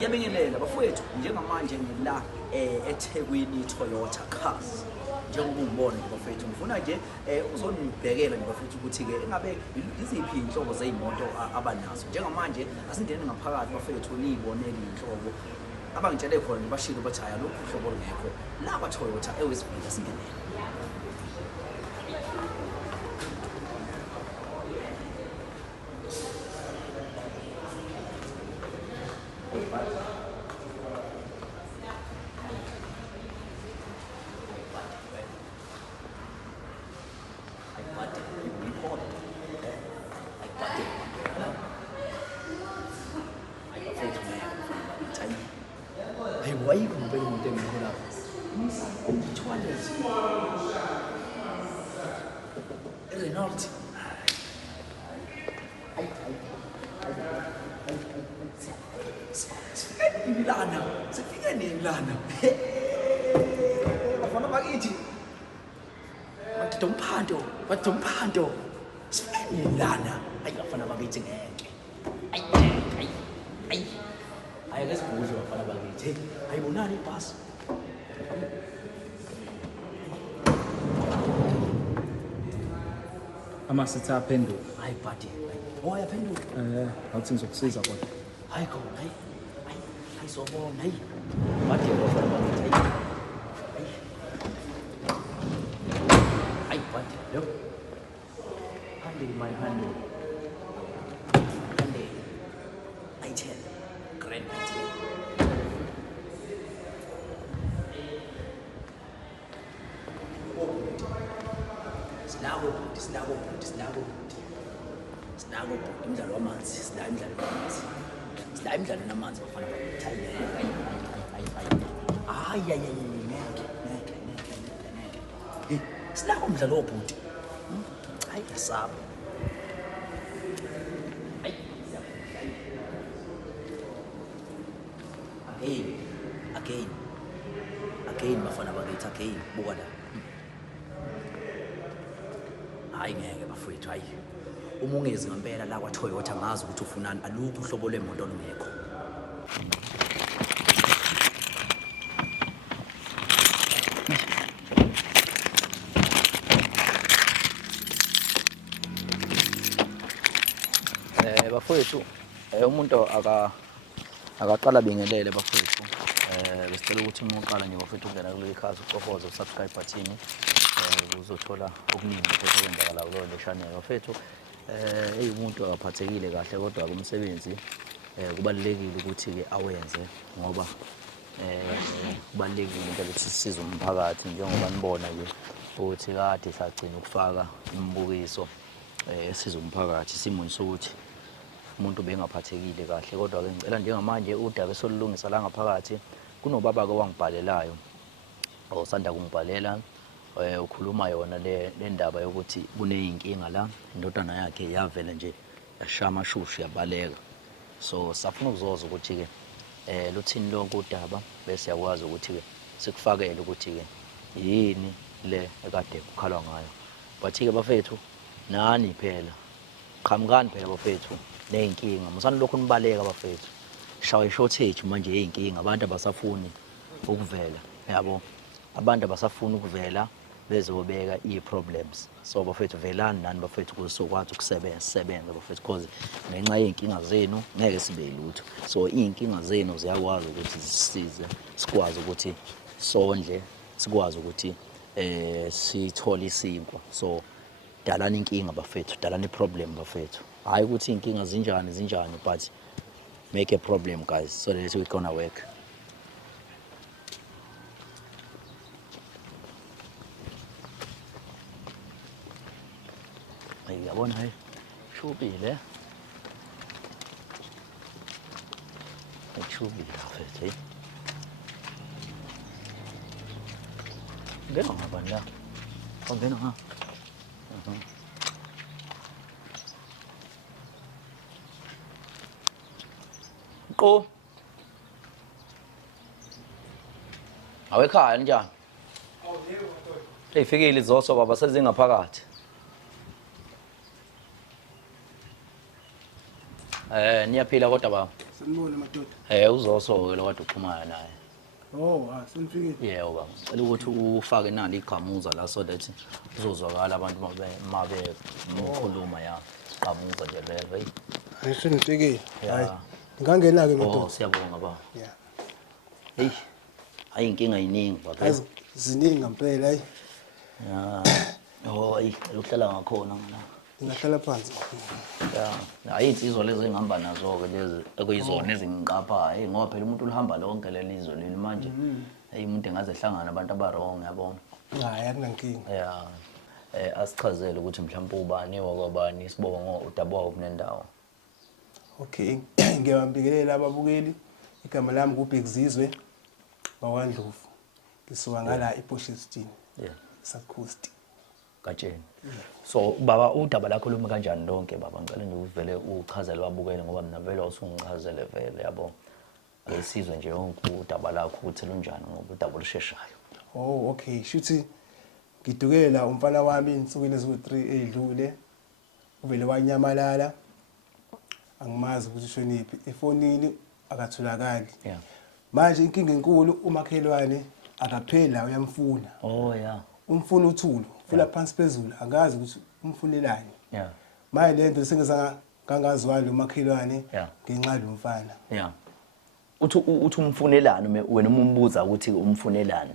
Ngiyabingelela bafowethu njengamanje ngila eThekwini Toyota Cars njengoba ungibona nje bafowethu ngifuna nje uzonibhekela nje bafowethu ukuthi ke engabe iziphi inhlobo zezimoto abanazo njengamanje asingene ngaphakathi bafowethu niyibonele inhlobo abangitshele khona nje bashilo bathi haya lokhu uhlobo lungekho laba Toyota ewesibili asingenele. Hey, why you comparing with them? Renault. Milana. Sifika ni Milana. Bafana bakithi. Batomphando. Sifika ni Milana. Ayi bafana bakithi ngeke. Ayi. Ayakesibuzo bafana bakithi. Ayibonani ibhasi. Amasithi aphenduka. Hayi buddy. Yaphenduka. Awuthi ngizokusiza kodwa. Hayi khona, hayi sobona, hayi. Buddy bafana bakithi. Hayi buddy, lo. Handle my handle. Handle. I tell. Grand idea. Sinako imidlalo wamanzi, sila imidlalo namanzi bafana bakithi. Hayi. Hey, sinako umdlalo wobhuti. Hayi asaba. Again bafana bakithi again buka la. Hayi ngeke bafowethu hayi. Uma ungezi ngempela la kwa Toyota ngazi ukuthi ufunani alukho uhlobo lwemoto olungekho. Bafowethu umuntu akaqala bingelele bafowethu. Besicela ukuthi uma uqala nje bafowethu ungena kule khasi ucofoze usubscribe button uzothola okuningi okwenzakala kulo channel bafowethu. Umuntu akaphathekile kahle kodwa kumsebenzi kubalekile ukuthi ke awenze ngoba kubalekile ukuthi sisize umphakathi njengoba nibona nje ukuthi kade sagcina ukufaka imbukiso esiza umphakathi simoni sokuthi umuntu bengaphathekile kahle kodwa ke ngicela njengamanje udaba esolungisa la ngaphakathi kunobaba ke wangibhalelayo osanda kungibhalela ukhuluma yona le ndaba yokuthi kuneyinkinga la indodana yakhe yavela nje yashama shushu yabaleka so safuna ukuzoza ukuthi ke luthini lonke udaba bese yakwazi ukuthi ke sikufakele ukuthi ke yini le ekade kukhalwa ngayo bathi ke bafethu nani phela qhamukani phela bafethu neyinkinga musani lokho nibaleka bafethu shawa ishortage manje yeyinkinga abantu abasafuni ukuvela yabo abantu abasafuna ukuvela bezobeka i-problems so bafethu velani nani bafethu kusokwazi ukusebenza bafethu because ngenxa yeyinkinga zenu ngeke sibe lutho so iyinkinga zenu ziyakwazi ukuthi zisisize sikwazi ukuthi sondle sikwazi ukuthi sithole isinkwa so dalani inkinga bafethu dalani problem bafethu hayi ukuthi inkinga zinjani but make a problem guys so that we gonna work. Yabona hayi shubile bafethu ngena ngabani la ongena ha qo awekhaya njani eyifikile izoso baba sezingaphakathi niyaphila kodwa baba Sanibona madoda. Uzoso-ke lo kade uphumana naye. Oh, senifikile. Yebo baba. Cela ukuthi ufake nalo iqhamuza la so that uzozwakala abantu mabe mukhuluma ya. Iqhamuza nje vele. Hayi senifikile. Ya. Hayi. Ngingangena ke Oh, madoda. siyabonga baba. Yeah. Hey. Hayi inkinga yiningi baba. Hayi ziningi ngempela hayi. Ya. Oh, hayi ukuhlala ngakhona mina. Ngingahlala phansi. Ya. Hayi insizwa lezi engihamba nazo ke lezi ekuyizona ezingiqaphayo ngoba phela umuntu ulihamba lonke lelizwe leli manje. Hey umuntu engaze ehlangana abantu abarong yabona. Hayi akunankinga. Ya. Asichazele ukuthi mhlawumbe ubani wakwabani isibongo udabwa kunendawo. Okay. Ngiyabambikelela ababukeli. Igama lami kuBhekuzizwe bakwaNdlovu. Ngisuka ngala ePortshepstone. Yeah. Sakhosti. Katsheni. So baba udaba lakho lume kanjani lonke baba ngicela nje uvele uchazele wabukele ngoba mina vele usungichazele vele yabo. Ngesizwe nje yonke udaba lakho ukuthi lunjani ngoba udaba olusheshayo. Oh, okay. Shuthi ngidukela umfana wami insukwini eziwu3 edlule. Uvele wanyamalala. Angimazi ukuthi ushoniphi. Efonini akatholakali. Yeah. Manje inkinga enkulu umakhelwane akaphela uyamfuna. Oh yeah. Umfuna uThulu, ufuna phansi phezulu, angazi ukuthi umfunelani. Yeah. Manje lento sengizanga kangazwani lo makhelwane ngenxa lomfana. Yeah. Uthi umfunelani wena umbuza ukuthi umfunelani.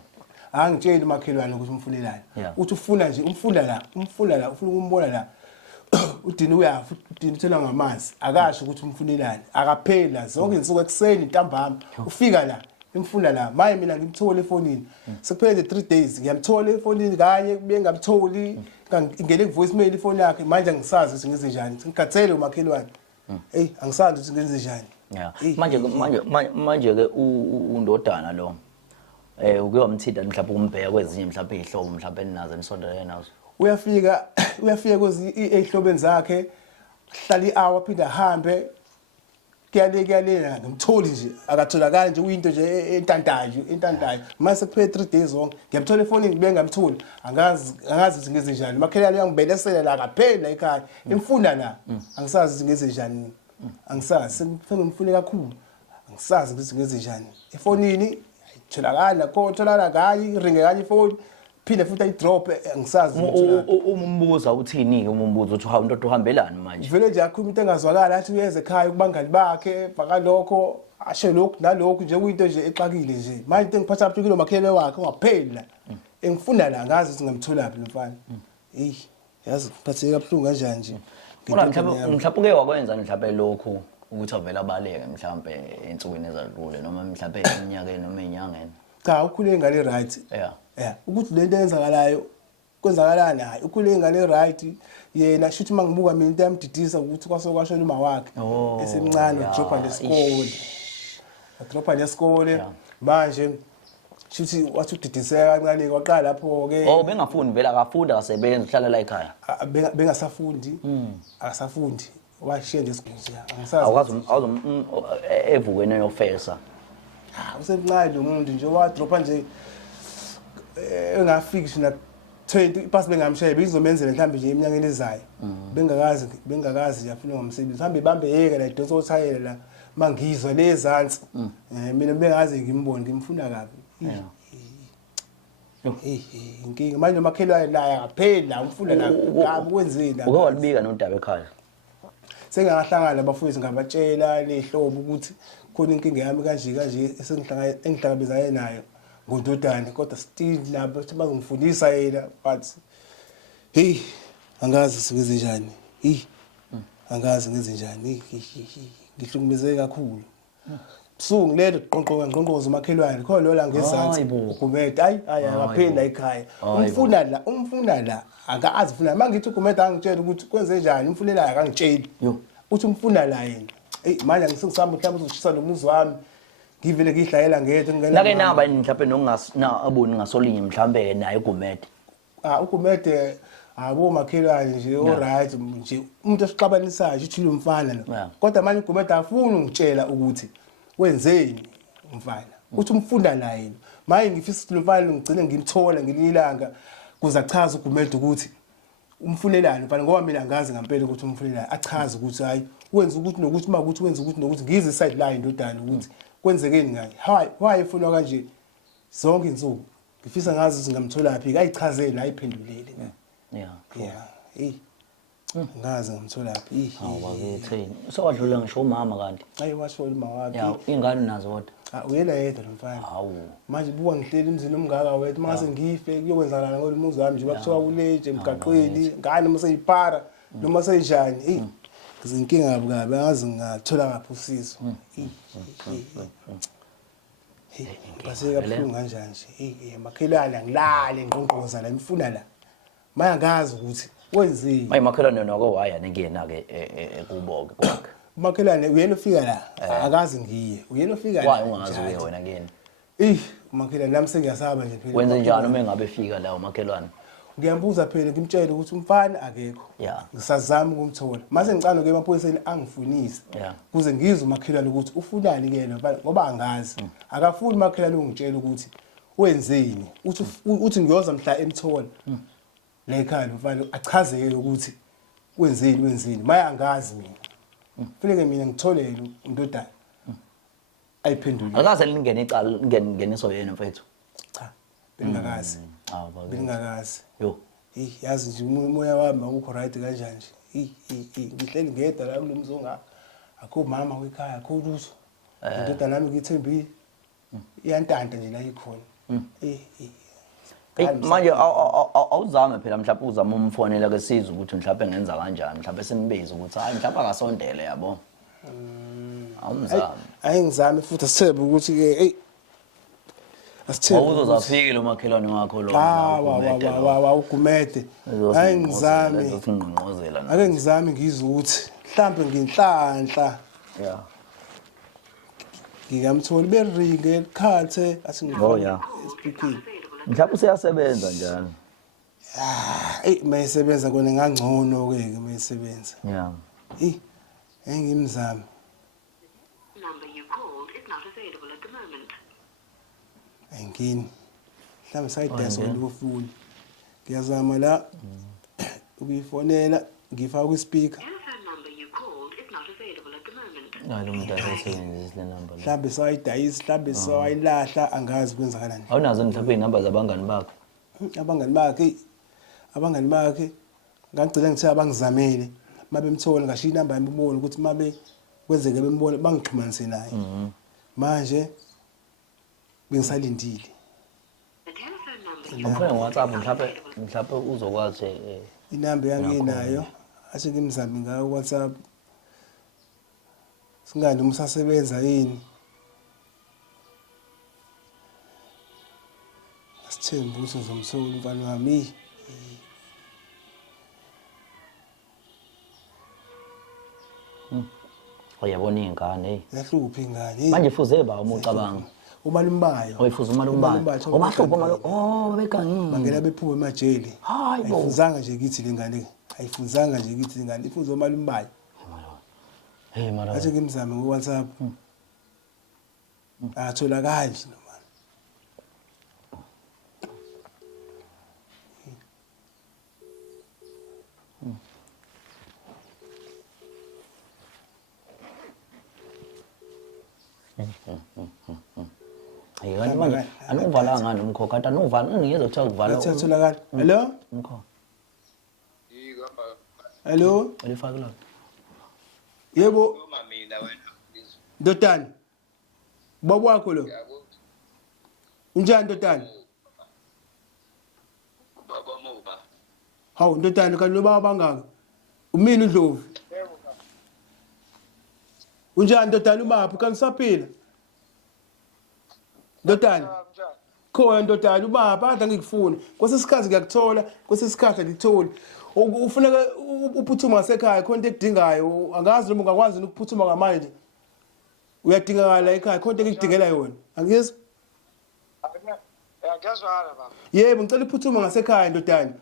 Angitsheli umakhelwane ukuthi umfunelani. Uthi ufuna nje umfuna la, ufuna ukumbona la. Udini uyafa, udini uthela ngamanzi, akasho ukuthi umfunelani. Akaphela zonke insuku ekseni ntambama ufika la. Imfuna la maye mina ngimthola efonini sekuphele 3 days ngiyamthola efonini kanye kubuye ngamtholi ngingene ku voicemail ifoni yakhe manje angisazi ukuthi ngenze njani ngikhathele umakhelwane angisazi ukuthi ngenze njani manje ke undodana lo ukuyomthinta mhlawumbe umbheka kwezinye mhlawumbe izihlobo mhlawumbe enazo nisondelene nazo uyafika kwezi ehlobeni zakhe hlala i-hour phinda ahambe kuyaleka ngimtholi nje akatholakala nje uyinto nje entantayo mase sekuphele 3 days zonke ngiyamthola efonini ngibe ngamtholi angazi ukuthi ngenze njani makhelane uyangibelesela la akaphela ekhaya imfuna la angisazi ukuthi ngenze njani angisazi sengimfune kakhulu angisazi ukuthi ngenze njani efonini ayitholakala tholakala kanye iringe kanye ifoni phinde futhi ayidrop angisazi umbuza uthini umbuza uthi unto uhambelani manje vele nje akhuluma into engazwakala athi uyeze ekhaya kubangani bakhe baka lokho asho lokho nalokho nje kuyinto nje exakile nje manje into engiphatha apha kilo makhelwane wakhe ungapheli la engifunda la ngazi ukuthi ngamtholaphi lo mfana yazi ngiphatheke kabuhlungu kanjani nje mhlawumbe uke wakwenza mhlawumbe lokho ukuthi avela abaleke mhlawumbe ensukwini ezadlule noma mhlawumbe eminyakeni noma enyangeni cha ukhule ngale right ukuthi lento eyenzakalayo kwenzakalani hayi ukhule ingane right yena shuthi mangibuka mina into yamdidisa ukuthi kwasokwasho uma wakhe esemncane udropa nesikole manje shuthi wathi udidiseka kancane kwaqala lapho ke bengafuni vela akafunda akasebenza uhlala la ekhaya bengasafundi akasafundi washiya nje esikhundla angisazi evukweni yofesa usemncane lo muntu nje wadropa nje engafiki na 20 ipasi bengamshaya bizomenzela mhlambe nje eminyakeni ezayo bengakazi yafuna ngomsebenzi mhlambe bambe yeke la idonso othayela la mangizwa lezansi mina bengazi ngimbone ngimfuna kabi inkinga manje nomakhelwane naye akaphela umfuna la kabi kwenzeni uke walibika nodaba ekhaya sengahlangana abafowethu ngabatshela lehlobo ukuthi khona inkinga yami kanje engihlangabezana nayo ngondodana kodwa still labo bazongifundisa yena but angazi singenze njani angazi ngenze njani ngihlukumezeke kakhulu busungu lelo qonqoza umakhelwane khona lo la ngezansi ugumede akaphela ekhaya umfuna la akazi ufuna mangithi ugumede angitshela ukuthi kwenze njani umfunela akangitsheli uthi umfuna la yena manje ngisengisamba mhlawumbe uzoshisa nomuzi wami ngivele ngihlayela ngedwa ngingena lake naba mhlawumbe nongasaboni ngasolinye mhlawumbe naye ugumede ugumede abo makhelwane nje alright nje umuntu esixabanisayo uthile umfana lo kodwa manje ugumede afuna ungitshela ukuthi wenzeni umfana uthi umfunda naye manje ngifisa ukuthi lo mfana ngigcine ngimthola ngelinye ilanga kuze achaze ugumede ukuthi umfunelani mfana ngoba mina ngazi ngempela ukuthi umfunelani achaze ukuthi hayi wenza ukuthi nokuthi makuthi wenza ukuthi nokuthi ngize side line indodana ukuthi kwenzekeni ngayo why efuna kanje zonke insuku ngifisa ngazi ukuthi ngamthola phi ayichazele ayiphendulele yeah ngazi ngamthola phi awubakutheni sowadlula ngisho umama kanti hayi washo uma wapi yeah ingane nazo kodwa uyena yedwa lo mfana hawu manje buka ngihleli emzini omngaka wethu mase ngife kuyokwenzakala ngolimuzi wami nje bakuthiwa kuleje emgaqweni ngane mase yipara noma seyinjani ngizinkinga kabi kabi angazi ngathola ngaphi usizo base kabuhlungu kanjani nje makhelwane angilale ngqongqoza la imfuna la maya ngazi ukuthi wenzini maye makhelwane noko waya ningena ke kuboke kwakhe umakhelwane uyena ufika la akazi ngiye uyena ufika la waye ungazi uye wena ngene umakhelwane nami sengiyasaba nje phela wenze njani uma engabe efika la umakhelwane ngiyambuza phela ngimtshele ukuthi umfana akekho ngisazama ukumthola mase ngicana ke emaphoyiseni angifunise kuze ngizwe umakhelwane ukuthi ufunani kuyena ngoba angazi akafuni umakhelwane ungitshela ukuthi wenzeni uthi ngiyoza mhla emthola la ekhaya mfana achazeke ukuthi wenzeni maya angazi mina kufanele mina ngitholele indodana ayiphendule akaze lingene icala ngeniso yena mfethu cha bengakazi bengakazi yo yazi nje umoya wami awukho right kanjani nje ngihleli ngedwa la lo mzonga akho mama wekhaya akho lutho indodana nami ngithembile iyantanta nje la ikhona manje awuzame phela mhlawumbe uzama umfonela ke siza ukuthi mhlawumbe engenza kanjani mhlawumbe simbize ukuthi hayi mhlawumbe akasondele yabo awumzame ayingizame futhi asithebe ukuthi ke asithebe awuzozafika lo makhelwane wakho lo ugumede ayingizame ngizongqozela ake ngizame ngizwe ukuthi mhlambe nginhlanhla ngingamthola beringe likhathe athi speaking mhlawumbe useyasebenza njalo mayisebenza kona ngangcono ke mayisebenza yeah engimzama number you called is not available at the moment. Engini mhlawumbe sayidesa olufuni ngiyazama la ukuyifonela ngifaka kwi-speaker Telephone number you called is not available at the moment. hayi lo muntu akasebenzisi le number mhlawumbe sayidayisa mhlawumbe sayilahla angazi kwenzakalani awunazo mhlawumbe iy'namba zabangani bakho abangani bakhe ngagcina ngithe abangizamele mabemthola ngashiya inamba yami ubone ukuthi mabe kwenzeke bembone bangixhumanise naye manje bengisalindile The telephone number ukhona ngoWhatsApp mhlawumbe uzokwazi inamba yanginayo asho ngimzame ngayo WhatsApp singani umsasebenza yini asithembe ukuthi uzomthola umfana wami uyabona iy'ngane yahlupha ingane manje fuze ba umucabanga umalumbayo oyifuza umalumbayo omahlupho bekangini bangena bephume emajele hayi bo ayifunzanga nje kithi lengane ayifunzanga nje kithi lengane ifunza umalumbayo hey mara athi ngimzame ngo WhatsApp atholakala nje noma kanti manje anuvalanga ngani umkhokha kanti anuvala ungiyeza kuthiwa kuvala atholakala hello umkhokha hello ulifake la yebo ndodana baba wakho lo unjani ndodana baba moba hawu ndodana kanti lo baba bangaka umini uDlovu unjani ndodana ubaphi kanti saphila ndodana khona ndodana ubaphi ade ngikufuna kwesisikhathi ngiyakuthola kwesisikhathi ngikutholi ufuneka uphuthuma ngasekhaya khona ekudingayo angazi noma ungakwazi ukuphuthuma ngamanje uyadingakala ekhaya khona engikudingela yona angizwa ngiyazwala baba yebo ngicela uphuthuma ngasekhaya ndodana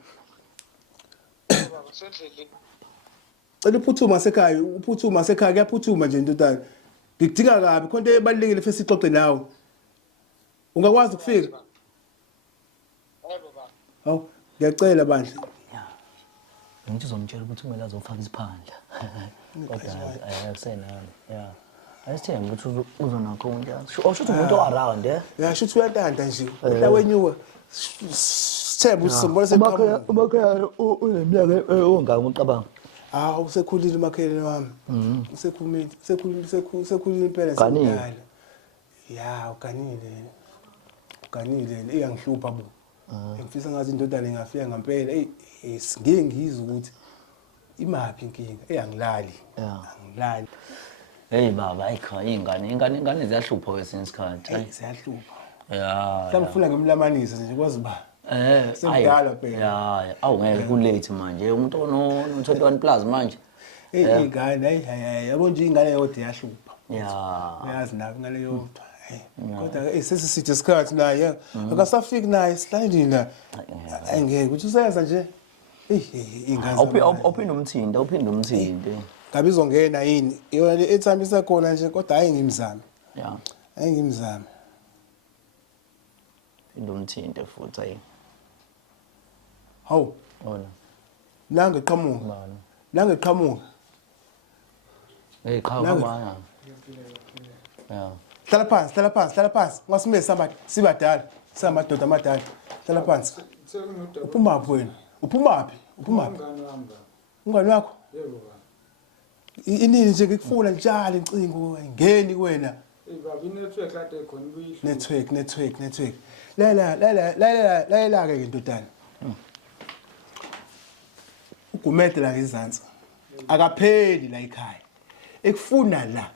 baba sendleleni cela uphuthuma ngasekhaya uphuthuma ngasekhaya kuyaphuthuma nje ndodana ngikudinga kabi khona ebalekile fese sixoxe nawe ungakwazi ukufika yebo baba hawu ngiyacela bandla ngithi uzomtshela ukuthi kumele azofaka isiphandla kodwa akusenalo ya ayisithembe ukuthi uzonakho unjani shuthi umuntu o-around ya shuthi uyatanda nje uhla wenyuka sithembe ukuthi simbona seqhamuka umakhaya uneminyaka ongaka uqabanga usekhulile umakhelwane wami usekhulile impela Uganile. semdala ya uganile iyangihlupha bo ngifisa ngathi indodana ingafika ngempela ngeke ngizwe ukuthi imaphi inkinga angilali angilali hey baba ayikha ingane ziyahlupha kwesinye isikhathi ziyahlupha ya mhlawumbe ufuna ngimlamanisa nje kwazi ba semdala phela ya awungeke kulate manje umuntu ono-21 plus manje ingane yabo nje ingane yodwa iyahlupha ya uyazi nayo ingane yodwa kodwa sesisithi isikhathi naye akasafiki naye sihlale la angeke ukuthi useyenza nje ingane awuphinde umthinte ngabe izongena yini yona le ethambisa khona nje kodwa hayi ngimzame ya ngimzame phinde umthinte futhi ayi hawu ona nange qhamuka hey qhamuka bana ya hlala phansi ngasimele sibadala samadoda amadala hlala phansi uphumaphi wena uphumaphi umngane wakho Yebo inini nje ngikufuna njalo incingo ngeni kuwena baba inetwork kade khona kuyihlo network la ke intodana ugumede la ngezantsi akapheli la ekhaya ekufuna la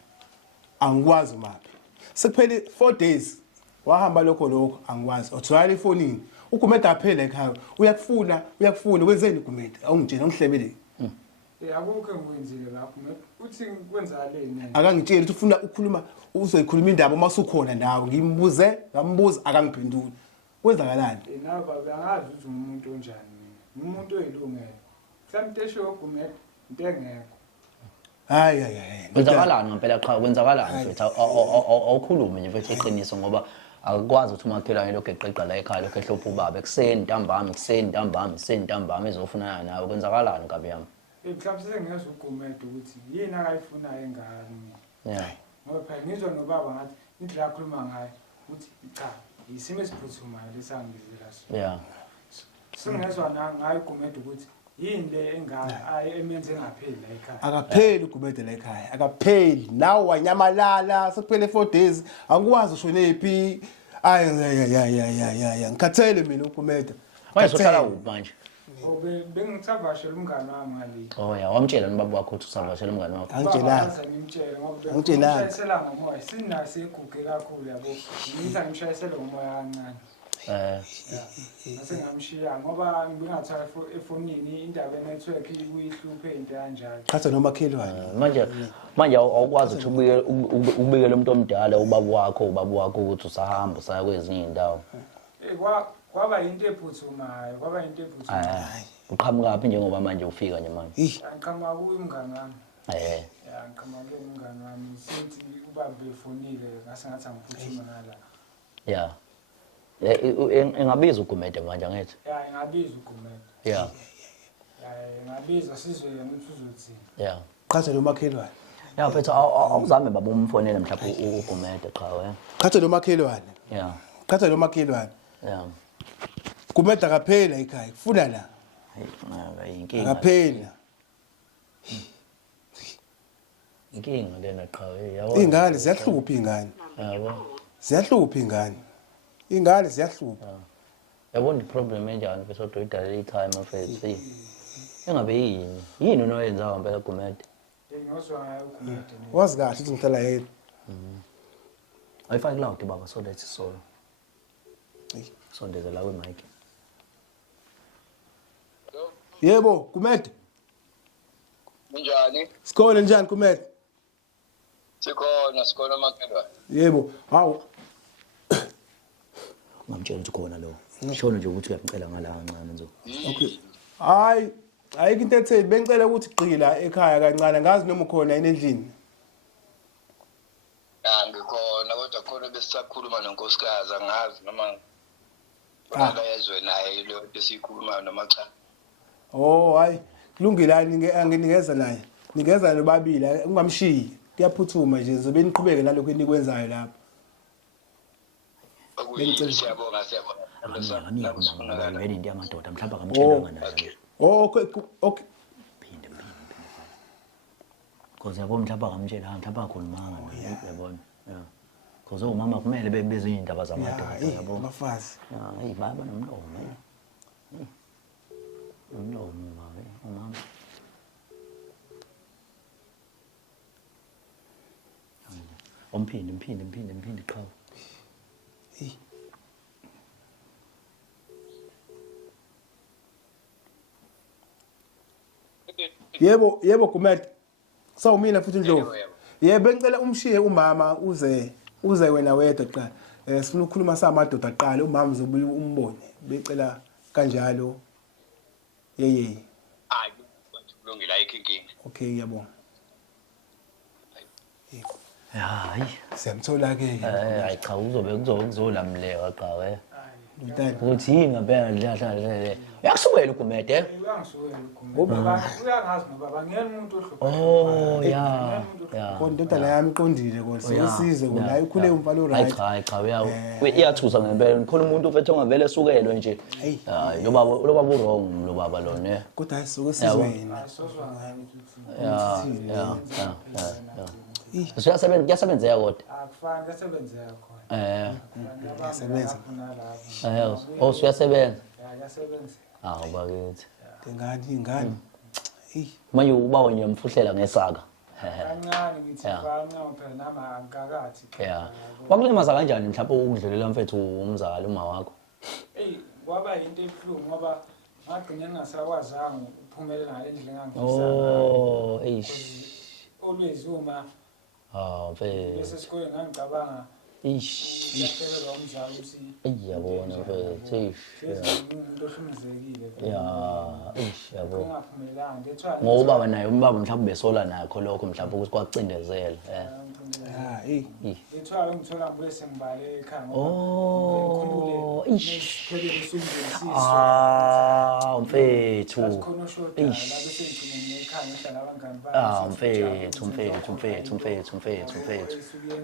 angikwazi maphi sekuphele 4 days wahamba lokho angikwazi uthwala ifonini ugumede aphela ekhaya uyakufuna wenzeni ugumede awungitshela ungihlebele akukho engikwenzile lapho uthi kwenzakaleni akangitsheli ukuthi ufuna ukukhuluma uzoyikhuluma indaba uma usukhona ndawo ngimbuza akangiphenduli kwenzakalani nawe baba angazi ukuthi umuntu onjani mina umuntu oyilungelo mhlawumbe esho ogumede into engekho hayi kwenzakalani ngempela qha kwenzakalani mfethu awukhulumi nje mfethu iqiniso ngoba akukwazi ukuthi umakhelwane lokho eqeqa la ekhaya lokho ehlopha ubaba ekuseni ntambama ezofunana nawe kwenzakalani nkabi yami mhlawumbe sengezwe ugumede ukuthi yini akayifunayo engane ya ngoba phela ngizwa nobaba ngathi indlela akhuluma ngayo ukuthi cha isimo esiphuthumayo lesangizela so ya singezwa ngayo ugumede ukuthi yini le engane emenze engapheli la ekhaya akapheli ugumede la ekhaya akapheli nawe wanyamalala sekuphele 4 days angikwazi ushonephi ya ngikhathele mina ugumede manje uhlala kuphi manje bengitsavashela umngane wami ngale ya wamtshela nobaba wakho ukuthi usavashela umngane wakho ngimtshela ngoba Angitshelanga. ngishayisela ngomoya sinaso iguge kakhulu yabo ngithi ngishayisele ngomoya kancane asengamshiya ngoba ngingathatha efonini indaba yenetwork kuyihluphe into kanjalo qhatha nomakhelwane manje awukwazi ukuthi ubikele umuntu omdala ubaba wakho ukuthi usahamba usaya kwezinye indawo kwaba into ephuthumayo uqhamukaphi njengoba manje ufika nje manje ngiqhamuka kuye umngane wami ngiqhamuka kuye umngane wami sithi ubaba befonile ngase ngathi angiphuthuma ngala ya engabiza ugumede manje angithi ingabiza ugumede ingabiza sizwe yena ukuthi uzothini ya qhatha nomakhelwane ya mfethu awuzame baba umfonele mhlawumbe ugumede qha wena qhatha nomakhelwane ya gumede akaphela ekhaya kufuna la inkinga akaphela inkinga lena qha ingane ziyahlupha ingane ziyahlupha yabona iproblem enjani bese kodwa idalele ikhaya mafethu engabe yini unoyenzayo ngempela gumede ngizwa ngayo ugumede wazi kahle ukuthi ngihlala yedwa ayifaki loud baba so that solo sondeza la kwemic yebo gumede Njani? sikhona njani gumede Sikhona makhelwane. yebo hawu ngamtshela ukuthi khona lo shona nje ukuthi uyamcela ngala kancane nzo okay hayi ayikho into etheni bengicela ukuthi gqila ekhaya kancane ngazi noma ukhona endlini Ngikhona kodwa khona besisakhuluma nonkosikazi angazi noma bayezwe naye lo esikhuluma noma cha. oh hayi kulungile anginikeza naye nikeza nobabili ungamshiyi kuyaphuthuma nje zobe niqhubeke nalokho enikwenzayo lapha Siyabonga. vele into yamadoda mhlawumbe akamtshelanga naye okay phinde because yabo mhlawumbe akamtshelanga mhlawumbe akhulumanga naye yabona yeah because umama kumele bebeze indaba zamadoda yabo abafazi hayi baba nomlomo umlomo babe umama umphinde qhawe yebo Gumede sawumina futhi Ndlovu yebo ngicela umshiye umama uze wena wedwa qala sifuna ukukhuluma samadoda aqala umama uzobuye umbone becela kanjalo yeye Hayi kulungile ayikho inkinga. okay ngiyabonga hayi siyamthola ke hayi cha kuzolamleka qawe Mntana ukuthi ingabeka dlahle yakusukela uGumede Uyangisukela ngoba uyangazi ngoba ngiyena umuntu oh ya indodana yami iqondile kodwa usize kona ukhule umfana oright hayi cha iyathusa ngempela khona umuntu ufethe ongavele esukelwe nje hayi lo baba urong lo baba lo ne kodwa ayisuke sizweni asozwa ngani ukuthi Kuyasebenzeka kodwa akufani kuyasebenzeka khona Yasebenza. Uyasebenza yasebenza bakithi ingane manje uba unyamfuhlela ngesaka kancane ngithi kancane phela nama angakathi yeah wakulemaza kanjani mhlawumbe ukudlulela mfethu umzali uma wakho kwaba into ebuhlungu ngoba ngagcina ngingasakwazanga ukuphumelela ngalendlela always uma mfethu bese sikoleni ngangicabanga yahlelelwa umzali ukuthi yabona mfethu umuntu ohlukumezekile yabo ngaphumelelanga ndethwa ngoba naye umbaba mhlawumbe besola nakho lokho mhlawumbe ukuthi kwacindezela ndethwa ngithola ngibuye sengibale ekhaya mfethu khona ushoda la bese ngigcine ekhaya ngihlala abangani mfethu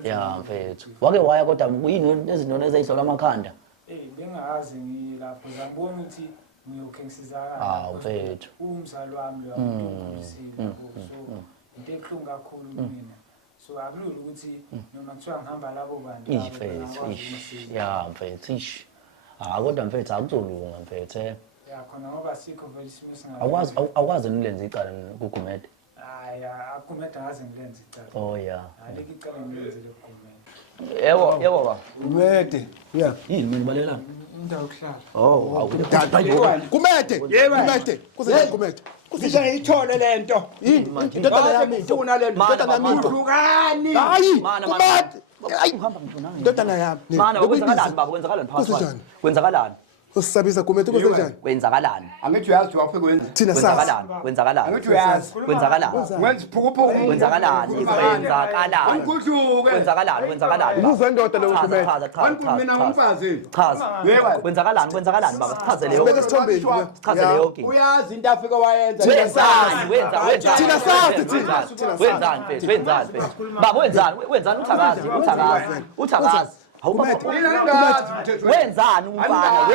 ya mfethu wake waya kodwa kuyini ezinto ezayihlola amakhanda bengazi ngilapho ngibona ukuthi ngiyokhe ngisizakala mfethu umzali wami lo ngikhulisile so into ebuhlungu kakhulu mina so akulula ukuthi noma kuthiwa ngihamba labo bantu ya mfethu kodwa mfethu akuzolunga mfethu ya khona ngoba sikho vele isimo awukwazi nilenze icala kuGumede hayi akumeda ngaze ngilenze icala ya aleke icala ngilenze loGumede yebo baba Gumede yini mina balelana indawo kuhlala Gumede Gumede Kuze ithole lento. indodana yami Ufuna lento. indodana yami Uhlukani. hayi Mana, Gumede uhamba ngitsho nange indodana yami mana kwenzakalani baba kwenzakalani phakathi kwenzakalani usisabisa Gumede kwenzenjani kwenzakalani Angithi uyazi waphe kwenza. thina sazi kwenzakalani Angithi uyazi. kwenzakalani Wenza iphukuphuku. kwenzakalani kwenzakalani Umuzwa indoda lo Gumede Wankulu mina ngumfazi. chaza kwenzakalani baba sichazele Sibeke yonke esithombeni sichazele yonke Uyazi into afika wayenza. wenzani Thina sazi, thina wenzani mfethu baba wenzani uthakazi wenzani umfana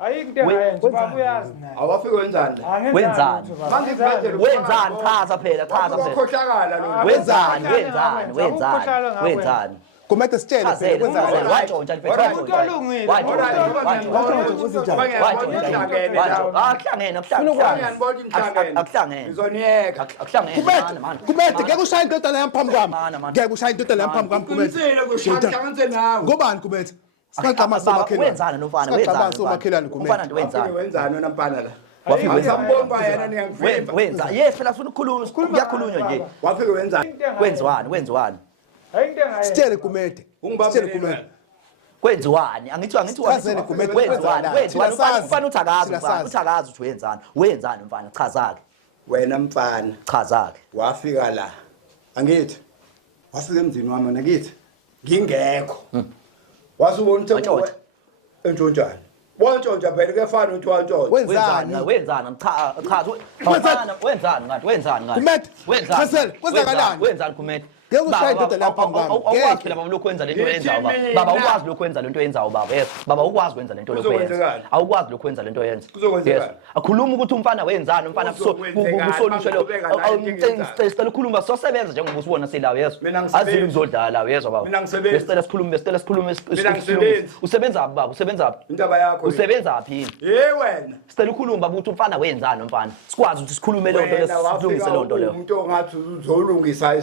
ayikho baba uyazi naye Awafike wenzani? wenzani chaza phela Ukhohlakala lo. wenzani Gumede sitshele phela kwenzakalani wantshontsha Ngizoniyeka. Gumede ngeke ushaye indodana yami phambi kwami ngeke ushaye indodana yami phambi kwami Gumede Uqinisile kushahlanganise nawe. ngobani Gumede siqaqama somakhelwane wenzani nofana somakhelwane Gumede Wafike wenzani wena mpana la? Wafike Ngisambomba yena niyangivimba. wenza yes phela ufuna ukukhuluma kuyakhulunywa nje Wafike wenzani? wenziwani sitshele Gumede sitshele Gumede kwenziwani angithi Chazele Gumede, wenzani thina sazi. ufana Thina sazi. uthakazi uthi wenzani mfana chazake Wena mfana chazake wafika la. Angithi. Wafika emzini wami nakithi. Ngingekho. Wasubona ukuthi Wantshontsha. Entshontshayo. Wantshontsha vele kuyafana ukuthi wantshontsha. Wenzani? Wenzani? Cha, wenzani ngathi? Wenzani ngathi? Kumet, Chasel, kwenzakalani? Wenzani Kumet? Ngeke ushaya indoda lapha phambi kwami. Awukwazi phela baba lokho wenza lento oyenzayo baba. Baba ukwazi lokho wenza lento oyenzayo baba. Yes. Baba ukwazi kwenza lento lokho yenza. Awukwazi lokho wenza lento oyenza. Yes. Akhuluma ukuthi umfana wenzani, umfana kusolusho lo. Awucela ukukhuluma sosebenza njengoba usibona silawo yeso. Azile ukuzodlala lawo yeso baba. Besicela sikhulume. Usebenza baba, usebenza. Indaba yakho. Usebenza phi? Wena. Sicela ukukhuluma baba ukuthi umfana wenzani umfana. Sikwazi ukuthi sikhulume le nto lesilungise le nto leyo. Umuntu ongathi uzolungisa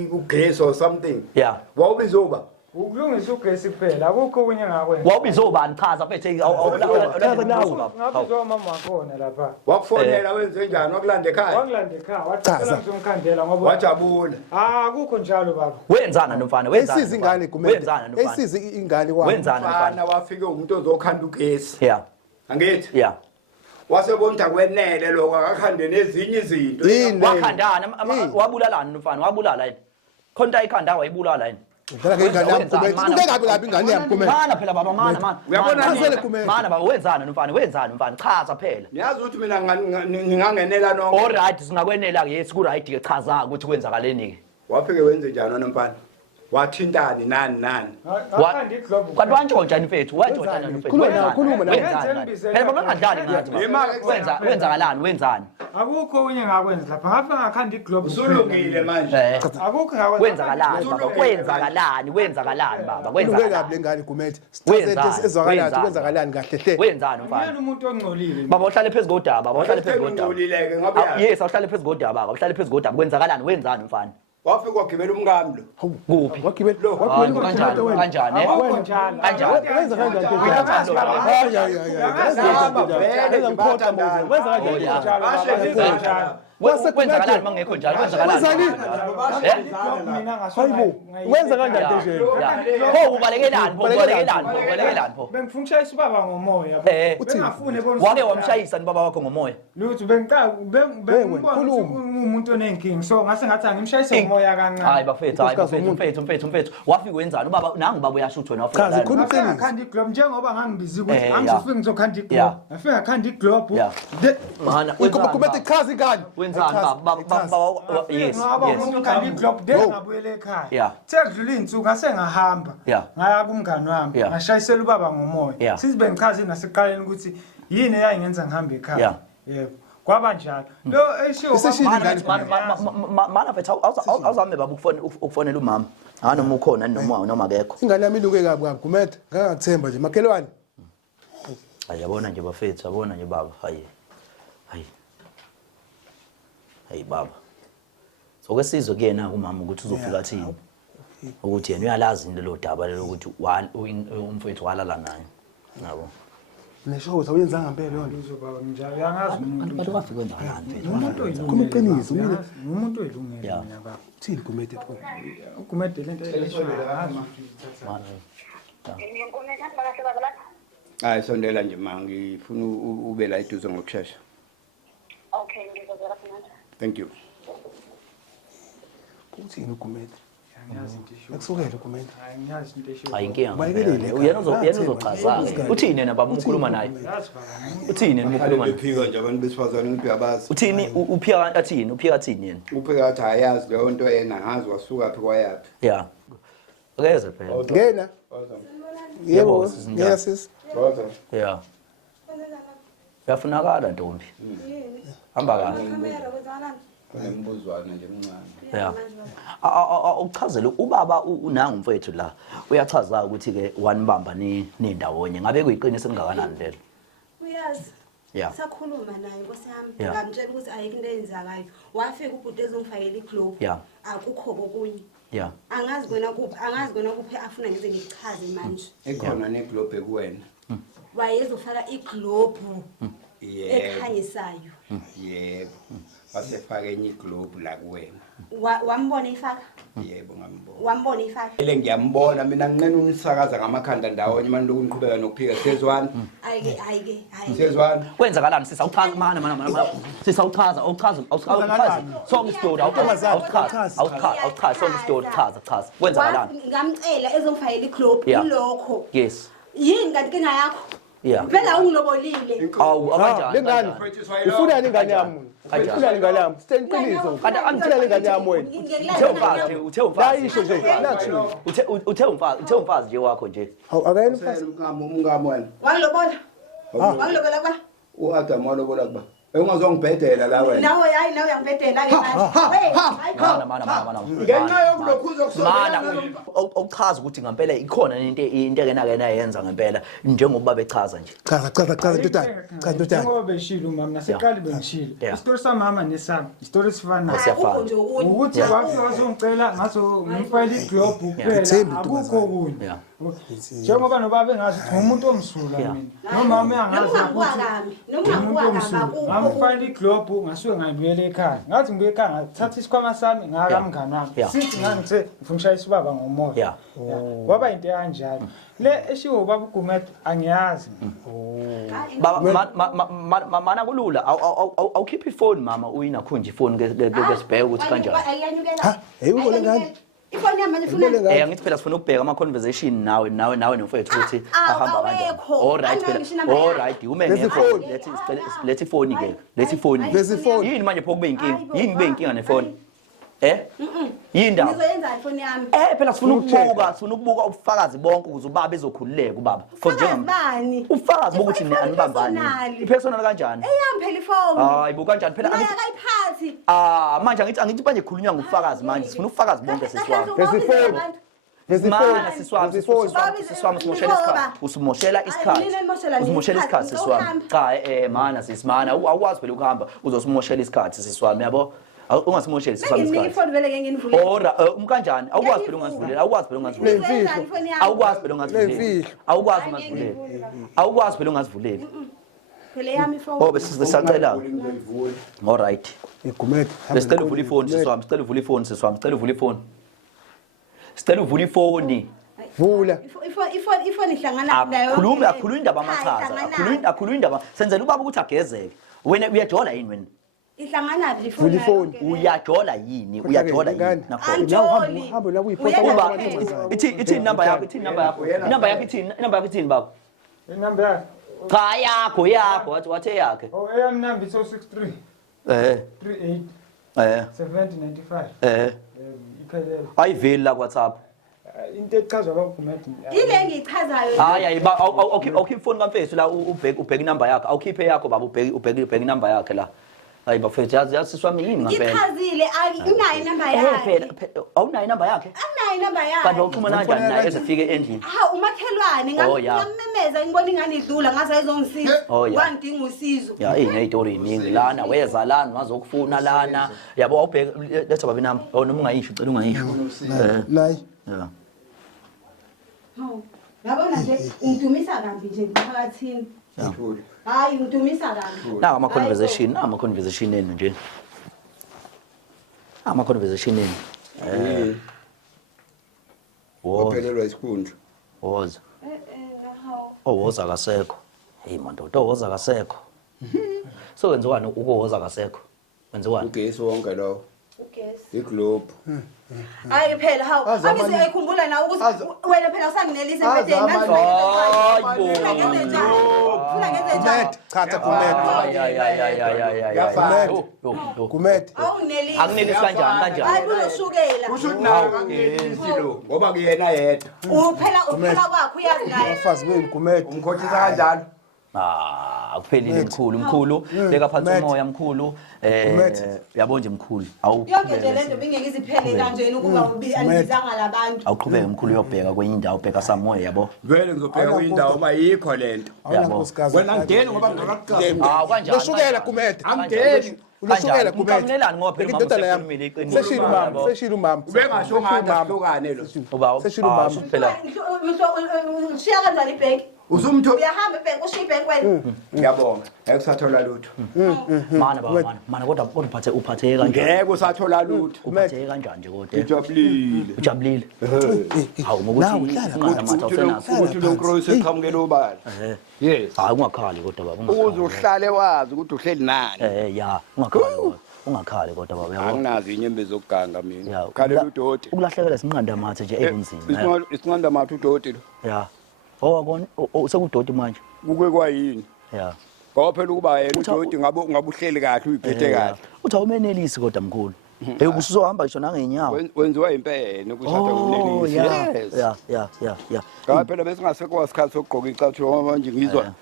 ugesi or something. Yeah. Wawubizoba. Ukulungisa ugesi kuphela akukho okunye ngakwenza. Wawubiza ubani chaza phethe Ngabizwa mama wakhona lapha. Wakufonela wenze njani wakulanda ekhaya? Wangilanda ekhaya wacela ngizomkhandela ngoba Wajabula. akukho njalo baba. wenzana nomfana wenzana. Esiza ingane kumele. Wenzana nomfana. Esiza ingane kwami. Wenzana Mfana nomfana. wafike umuntu ozokhanda ugesi. Yeah. Angithi? Yeah. Wasebonda kwenele lokho akakhande nezinye izinto. Yini? Wakhandana wabulalana nomfana wabulala yini? Khonta ikhanda wayibulala yini? Ngicela ke ingane yami kumele. Ungeke kabi ingane yami kumele. Mana phela baba mana. Uyabona Chazele kumele. Mana baba wenzana nomfana wenzana umfana chaza phela. Niyazi ukuthi mina ngingangenela nonke. All right singakwenela ke yes ku right ke chaza ukuthi kwenzakaleni ke. Wafike wenze njani nomfana? Wathintani nani? Akhanda iglobe. Kanti wantshontsha mfethu wantshontsha mfethu. Khuluma nawe. Phela baba ngadlali ngathi baba. Wenzakalani wenzani? Akukho okunye ngakwenza lapha. Ngapha ngakhanda iglobe. Usulungile manje. Akukho ngakwenza. Kwenzakalani baba? Kwenzakalani baba? Ungeke Kwenzakalani? kabi lengane kumele. Sithathe ezwakalayo kwenzakalani kahle hle. Wenzani Uyena mfana? umuntu ongcolile. Baba uhlale phezulu kodaba, baba uhlale phezulu kodaba. Ngolileke ngabe yazi. Yes, uhlale phezulu kodaba baba, uhlale phezulu kodaba. Kwenzakalani? Wenzani mfana? Wafike wagibela umngami lo. Kuphi? Wagibela. Kanjani? Akukho njalo. Kanjani? Wenza kanjani into? Hayi. Wenza kanjani? Kwenzakalani mangekho njalo? Kwenzakalani? Mina Hayibo. Wenza kanjani into? Pho ubalekelani pho? Bengifuna ukushayisa ubaba ngomoya. Bengafune bona. Wake wamshayisa nibaba wakho ngomoya. Lutho bengibona umuntu onenkingi so ngase ngathi angimshayise ngomoya kancane. Hayi mfethu. Wafika wenzani? Ubaba nangu ubaba uyashuthwa wena wafika. Chaza khona uqinile. Ngakhanda iglobe njengoba ngangibizi ukuthi angizofika ngizokhanda iglobe. Ngafika ngakhanda iglobe. Mana Kumele chaza ingane. wenzani baba? Yes. Ngoba umuntu ukhanda iglobe de ngabuyela ekhaya. Sekudlula izinsuku ngase ngahamba. Ngaya kumngani wami. Ngashayisela ubaba ngomoya. Sizibe ngichaze nasekuqaleni ukuthi yini eyayingenza ngihambe ekhaya. Yebo. Kwaba njalo. Lo eshiwo mana mfethu awuzame baba ukufonela umama. Noma ukhona noma akekho. Ingane yami iluke kabi kumele ngangithemba nje makhelwane. Ayabona nje bafethu, yabona nje baba. Hayi baba. Sokwesizwe kuyena umama ukuthi uzofika thini. Ukuthi yena uyalazi into lo daba lelo ukuthi umfethu walala naye. Yabo. Nesho awuyenzanga ngempela yona. uzobaba njalo yangazi umuntu. Abantu bafika kwenzakalani mfethu? Umuntu oyilungile. Kumiqiniso mina. Umuntu oyilungile mina baba. Thini kumele pho? Ukumede lento Hayi sondela nje ngifuna ube la eduze ngokusheshsha. Okay, ngizozela khona. Thank you. Uthini kumele? Angiyazi into esho. Akusukele kumele. Angiyazi into esho. Ayinkinga. Ubalekele. Uyena uzochaza. Uthini yena baba umkhuluma naye? Yazi baba. Uthini yena umkhuluma naye? Uphika nje abantu besifazane ngithi uyabazi. Uthini uphika athini? Uphika athini yena? Uphika athi ayazi leyo nto yena ngazi wasuka phi kwayapi. Yeah. Akeze phela. Ngena. Yebo. Yes. Yeah. Yafunakala ntombi. Hamba kahle. Kunembuzwana nje emncane. Yeah. Ukuchazela ubaba unanga umfethu la. Uyachaza ukuthi ke wanibamba nendawonye. Ngabe kuyiqiniso elingakanani lelo? Uyazi. Yeah. Sakhuluma naye Nkosi yami. Yeah. Ngamtshela ukuthi ayikho into eyenzakayo. Wafika ubhuti ezongifakela iglobe. Yeah. Akukho kokunye. Yeah. Angazi kona kuphi afuna ngize ngichaze manje. Ekhona neglobe kuwena. Wayezofaka iglobe Yebo. ekhanyisayo. Yebo. Wasefaka enye iglobe la kuwena. Wambona ifaka? Yebo ngambona. Wambona ifaka? Ele ngiyambona mina nginqena unisakaza ngamakhanda ndawonye manje lokunqhubeka nokuphika sezwana. Ayike. Sezwana. Kwenzakalani sisa uchaza mana. Sisa uchaza. Song story awuchaza. Song story chaza. Kwenzakalani? Ngamcela ezongifakela iglobe Yeah. ilokho. Yes. Yini kanti inkinga yakho? Yeah. Phela ungilobolile. Awu lengane ufuna ingane yami ufuna ingane yami siqiniso ufuna ingane yami wena uthe umfazi nje wakho nje akayena umfazi umngamo wena Wangilobola. Wangilobola ba? uAdam walobola kuba ungazongibhedela la wena Nawe hayi nawe uyangibhedela ke manje. mana ngenxa yokulokhuza mana ukuchaza ukuthi ngempela ikhona into ekena yenza ngempela njengoba bechaza nje cha ndodana Njengoba beshilo umama naseqali bengishilo. Isitori samama nesami, isitori esifanayo. siyafana Nje ukunye. Ukuthi wafika wazongicela ngazo ngifile iglobe kuphela akukho okunye. Njengoba nobaba engazi ukuthi umuntu omsula mina. Nomama uyangazi ukuthi umuntu omsula. Ngifile iglobe ngasuke ngibuyele ekhaya. Ngathi ngibuye ekhaya ngathatha isikhwama sami ngaka mngani wami. Sithi ngangithe ngifungishayisa ubaba ngomoya. Kwaba into kanjalo. Le eshiwo baba uGumet angiyazi. mana kulula awukhiphi ifoni mama uyinakhunje ifoni ngesibheke ukuthi kanjani hey ubole ngani Ifoni yami manje ufuna. Ngithi phela sifuna ukubheka ama conversation nawe nomfethu ukuthi ahamba kanjani alright phela alright lethi ifoni ke lethi ifoni yini manje pho kube inkinga yini kube inkinga nefoni yindaba Ngizoyenza ifoni yami. phela sifuna ukubuka ubufakazi bonke ukuze ubaba ezokhululeka ubaba Bani? ubufakazi bokuthi anibambani ipersonal kanjani Eyami phela ifoni. hayi bu kanjani phela Akayiphathi. manje angithi manje khulunywa ngobufakazi manje sifuna ubufakazi bonke seswami siswami usimoshela isikhathi siswami cha mana sisimana awukwazi phela ukuhamba uzosimoshela isikhathi siswami yabo ungasimosheli siswami isikhathi Ifoni vele ngeke ngivule. ora umkanjani awukwazi phela ungazivulela awukwazi phela ungazivulela awukwazi phela ungazivulela awukwazi phela ungazivulela Phela yami ifoni. besisacela alright igumede Sicela uvula ifoni siswami sicela uvula ifoni siswami sicela uvula ifoni sicela uvula ifoni vula Ifoni ihlangana nayo. akhuluma indaba amachaza akhuluma indaba senzela ubaba ukuthi agezeke wena uyajola yini wena Ihlangana phi vula ifoni uyajola yini uyajola yini hamba la kuyiphotha ithi number yakho inumber yakho ithini baba Inamba yakhe. cha yakho wathe yakhe Oh eyami number 263 38 7095. Iphelele. ayiveli la WhatsApp Into echazwa baba uGumet. Ile engichazayo. hayi awukhiphi ifoni kamfethu la ubheka inumber yakho awukhiphe yakho baba ubheka inumber yakhe la hayi bafethu yazi siswami yini ngempela Ichazile inayo inamba yakhe. awunayo inumber yakhe Anayo inamba yakhe. kanti uxhumana kanjani naye ezefike endlini Umakhelwane ngamemeza ingibona ingane idlula ngaze ayizongisiza. Wangidinga usizo. ya ineyitori eningi lana weza lana ngazokufuna lana yabo awubheka letha baba inamba noma ungayisho ucela ungayisho nayi ya Yabona nje ungidumisa kambi nje phakathini. Hayi ngidumisa kambi. ama conversation enu nje ama conversation enu wophelelwa isikhundla woza Hawu. owoza kasekho hey mandoda owoza kasekho so wenziwani ukuwoza kasekho wenziwani ugesi wonke lo Ugesi. iglobe Hayi phela hawu. Angize ekhumbula nawe ukuthi wena phela usanginelisa empedeni ngathi ufuna ngenze njani? chatha kumede Awunelisi. akunelisi kanjani Hayi unoshukela. kushuthi nawe angenisilo ngoba kuyena yedwa Uphela kwakho uyazi naye. abafazi bengumede umkhothisa kanjalo akuphelile mkhulu beka phansi umoya mkhulu yabo nje mkhulu Yonke nje lento bingeke iziphele kanjeni ukuba anizanga labantu. awuqhubeke mkhulu uyobheka kwenye indawo ubheka samoya yabo vele ngizobheka kwindawo uma yikho lento wena ngideni ngoba ngizolaqala kanjani ushukela kumede angideni ushukela kumede kamnelani ngoba phela mama sekhulumile iqiniso seshila umama ubengasho ngathi asihlukane lo seshila umama phela Ushiya kanjani ibhenki? usumtho Uyahamba ibhenki ushiya ibhenki wena. ngiyabonga ekusathola lutho mana baba mana kodwa uphathe kanjani ngeke usathola lutho uphathe kanjani nje kodwa ujabulile hawu ngokuthi singazamatha usenaso ukuthi lo nkroyise eqhamukela obala yes hayi ungakhali kodwa baba ukuze uhlale wazi ukuthi uhleli nani ya ungakhali kodwa baba yabo anginazi inyembe zokuganga mina khalela udoti ukulahlekelwa sinqanda mathe nje ekunzima isinqanda mathe udoti lo ya akona sekudoti manje. Kuke kwayini? Yeah. Ngoba phela ukuba yena udoti ngabe uhleli kahle uyiphethe kahle. Uthi awumenelisi kodwa mkhulu. Usuzohamba ngisho nangenyawo. Wenziwa impene ukushada kumnelisi. Yeah. Ngoba phela bese ngasekho wasikhathi sokugqoka icathulo manje ngizwa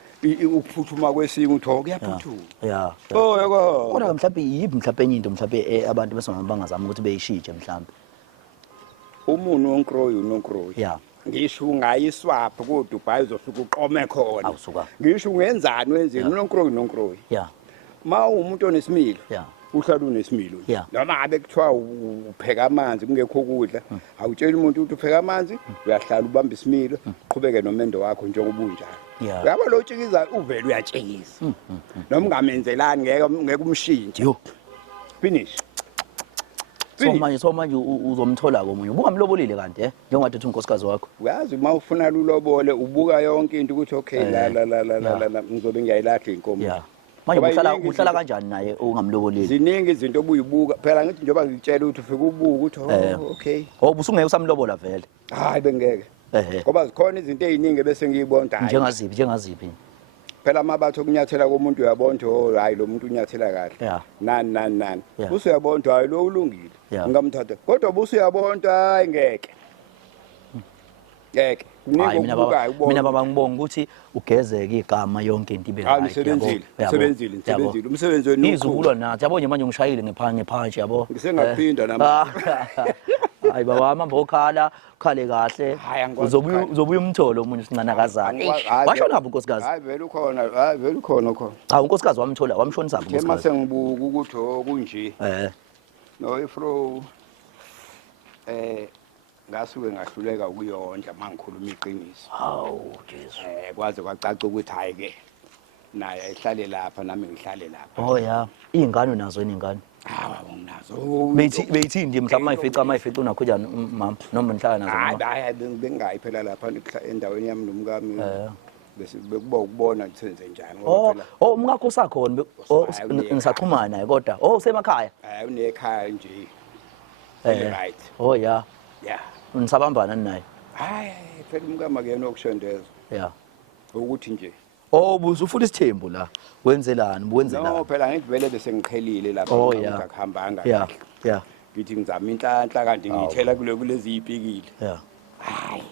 ukuphuthuma kwesinye utho kuyaphuthuma. Yeah. Yako. Kodwa mhlawumbe yiphi mhlawumbe enye into mhlawumbe abantu bangazama ukuthi beyishintshe mhlawumbe. Umuntu onkroyi. Yeah. Ngisho ungayiswapha kodwa ubhayi uzofika uqome khona. Awusuka. Ngisho ungenzani wenzeni unonkroyi. Yeah. Ma umuntu onesimilo. Yeah. Uhlala unesimilo. Yeah. Noma ngabe kuthiwa upheka amanzi kungekho ukudla, awutsheli umuntu ukuthi upheka amanzi, uyahlala ubamba isimilo, uqhubeke nomendo wakho njengoba unjalo. Yeah. Yabo lo tshikiza uvela uyatshikisa. Noma ungamenzelani ngeke umshintshe. Yo. Finish. So manje uzomthola komunye. Ubuka mlobolile kanti njengoba uthi unkosikazi wakho. Uyazi uma ufuna ulobole ubuka yonke into ukuthi okay la ngizobe ngiyayilahla inkomo. Yeah. Manje uhlala kanjani naye ungamlobolile? Ziningi izinto obuyibuka. Phela ngithi njengoba ngitshela ukuthi ufika ubuka ukuthi okay. Busungeke usamlobola vele. Hayi bengeke. Ngoba zikhona izinto eziningi bese ngiyibona hayi. Njengaziphi? Phela mabatho kunyathela komuntu uyabona hayi lo muntu unyathela kahle. Nani. Buse uyabona hayi lo ulungile. Ngamthatha. Kodwa buse uyabona hayi ngeke. Ngeke. Mina baba ngibonga ukuthi ugezeke igama yonke into ibe right. Sebenzile. Umsebenzi wenu. Izulwa nathi yabo nje manje ngishayile ngephansi yabo. Ngisengaphinda nama. Hayi baba manje ukhala ukhale kahle. Uzobuya umtholo omunye usincanakazana. Washo lapho unkosikazi? Hayi vele ukhona. Unkosikazi wamshonisa unkosikazi. Ema sengibuka ukuthi kunje. No ifro ngasuke ngahluleka ukuyondla mangikhuluma iqiniso. Hawu Jesu. Kwaze kwacaca ukuthi hayi ke naye ihlale lapha nami ngihlale lapha. Oh yeah. Izingane nazo iningane. Hawa nginazo. Beyithi ndi mhlawumbe mayifica unakho njani mama noma nihlala nazo. Hayi bengayi phela lapha endaweni yami nomkami. Bese bekuba ukubona ngisenze njani ngoba phela. Umngakho usakhona ngisaxhumana naye kodwa usemakhaya. Unekhaya nje. Right. Oh yeah. Yeah. Unisabambana naye? Hayi phela umkama ke nokushondeza. Yeah. Ukuthi nje. Busufuna isithembu la. Wenzelani? No phela ngithi vele bese ngikhelile lapha ngikuhambanga. Yeah. Ngithi ngizama inhlanhla kanti ngithela kulezi ipikile. Yeah. Hayi.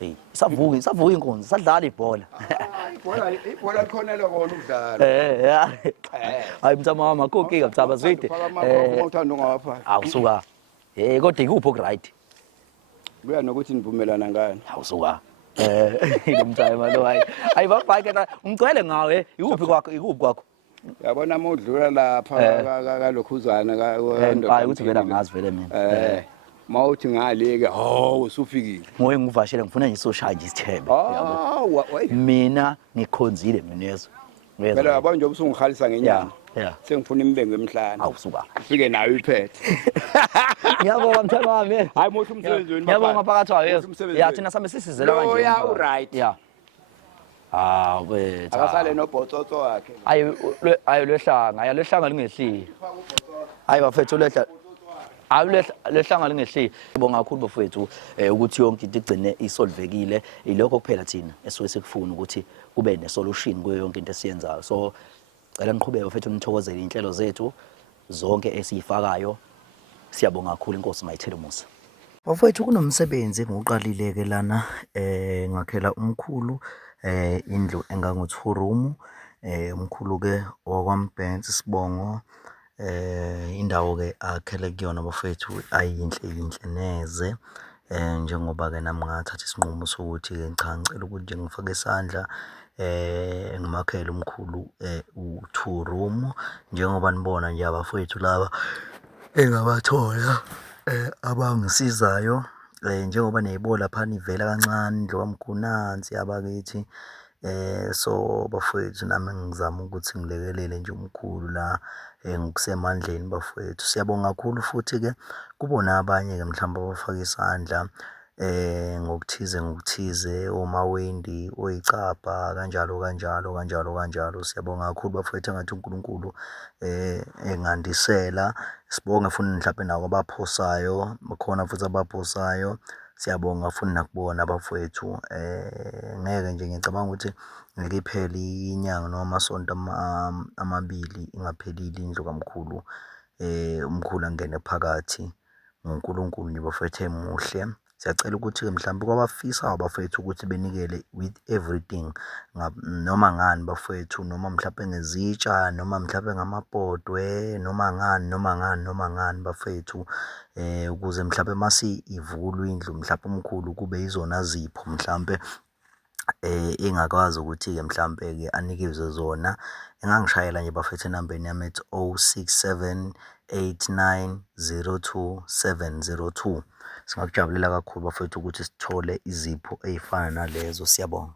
Hey, savuka inkonzo, sadlala ibhola. Ibhola likhona lokho ukudlala. Hayi mntama konke kathaba zwide. Uthanda ngapha. Awusuka. Kodwa ikuphi okright? Kuya nokuthi nivumelana ngani. Awusuka. Ngimthayima lo hayi babhake umgcwele ngawe ikuphi kwakho? Yabona uma udlula lapha kalokhuzana hayi uthi vela ngazi vele mina. Mawuthi ngaleke usufikile. Ngoye ngivashele ngifuna nje soshaya nje isithembe yabo. Mina ngikhonzile minezo. Phela yabona nje usungihalisa ngenyanga. Yeah. Sengifuna imbengo emhlanje. Awusuka. Ufike nayo iphethe. Ngiyabonga mthemba wami. Hayi muthi umsebenzi wenu. Ngiyabonga phakathi wayo. Yeah thina sami sisizela kanje. Oh yeah right. Yeah. Wethu. Akasale nobhotsotso wakhe. Ayo lehlanga lingehliye. Hayi bafethu lehlanga lingehliye. Ngibonga kakhulu bafethu ukuthi yonke into igcine isolvekile. Ilokho kuphela thina esuke sikufuna ukuthi kube nesolution kuyo yonke into esiyenzayo. So cela ngiqhubeke bafethu nithokozele inhlelo zethu zonke esiyifakayo. Siyabonga kakhulu inkosi mayithele umusa. Bafethu kunomsebenzi engiqalile lana ngakhela umkhulu indlu engango-2 room umkhulu ke wakwaMbhensi Sibongo indawo ke akhele kuyona bafethu ayinhle neze njengoba ke nami ngathatha isinqumo sokuthi ke cha ngicela ukuthi ngifake isandla ngimakhele umkhulu u2 room njengoba nibona nje abafethu laba engabathola abangisizayo njengoba neyibola phana ivela kancane indlu kamkhunansi abakithi so bafethu nami ngizama ukuthi ngilekelele nje umkhulu la ngikusemandleni bafethu. Siyabonga kakhulu futhi ke kubona abanye ke mhlawumbe abafaka isandla ngokuthize omawendi oyicapha kanjalo. Siyabonga kakhulu bafethu ngathi uNkulunkulu engandisela. Sibonge futhi mhlawumbe nawo abaphosayo bakhona futhi abaphosayo Siyabonga futhi nakubona abafowethu. Ngeke nje ngicabanga ukuthi ngeke iphele inyanga noma amasonto amabili ingaphelile indlu kamkhulu. Umkhulu angene phakathi ngoNkulunkulu nje bafethu emuhle. Siyacela ukuthi mhlawumbe kwabafisa abafethu ukuthi benikele with everything noma ngani bafethu, noma mhlawumbe ngezitsha, noma mhlawumbe ngamabhodwe, noma ngani bafethu, ukuze mhlawumbe masi ivulwe indlu mhlawumbe umkhulu kube izona zipho mhlawumbe engakwazi ukuthi-ke mhlawumbe-ke anikeze zona. Engangishayela nje bafethu enambeni yami ethi 067 89 02 702. Singakujabulela kakhulu bafethu ukuthi sithole izipho ezifana nalezo. Siyabonga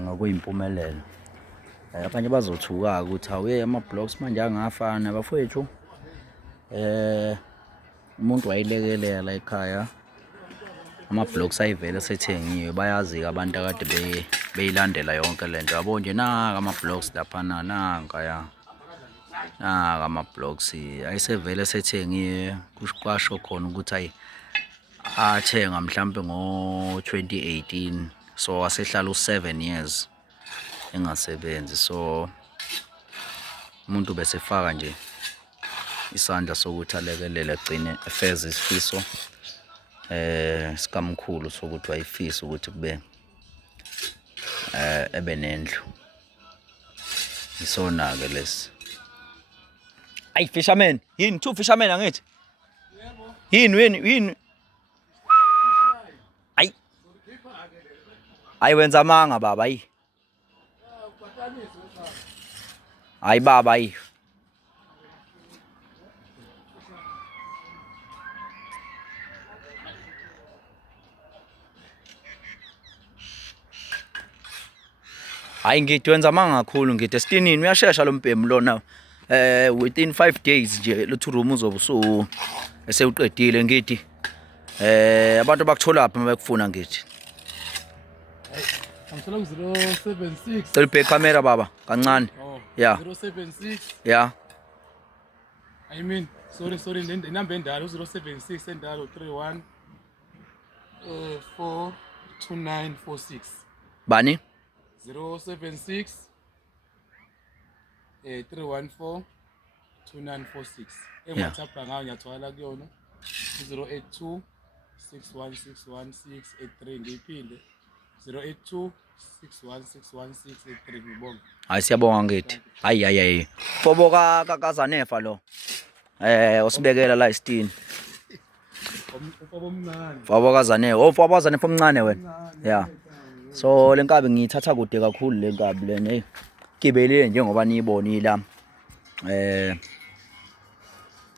ngokuyimpumelelo. Abanye bazothuka ukuthi awuye ama-blocks manje angafana bafethu. Umuntu wayilekelela ekhaya, ama-blocks ayivele sethengiwe, bayazi-ke abantu akade beyilandela yonke lento yabo nje. Naka ama-blocks laphana, naka ama-blocks ayisevele sethengiwe. Kwasho khona ukuthi athenga mhlawumbe ngo-2018, so asehlala u7 years engasebenzi. So umuntu besefaka nje isandla sokuthi alekelele agcine efeza isifiso sikamkhulu sokuthi wayifisa ukuthi kube ebe nendlu. Isona-ke lesi. Ayi fisherman, yini 2 fisherman angithi? Yini? Ayi wenza amanga baba, ayi baba, hayi ngithi wenza amanga kakhulu. Ngithi estinini uyashesha lo mpembu lona. Within 5 days nje lo 2 room uzobe esewuqedile. Ngithi abantu bakuthola lapha mabekufuna. Ngithi ngithola ku-076 selibhe camera baba kancane. Yeah 076 yeah, I mean sorry inamba endala u-076 endala 31 42946 bani 076 314 2946. engiwhatsappa ngayo ngiyathola kuyona 082 6161683. ngiyiphinde 082 6161683. ngibonga. hayi siyabonga ngithi. Hayi fobo kaZanefa lo usibekela la isitini. Fobo kaZanefa, fobo kaZanefa omncane wena. Yeah, so lenkabi ngiyithatha kude kakhulu lenkabi lena. Gibelile njengoba niyibonile la.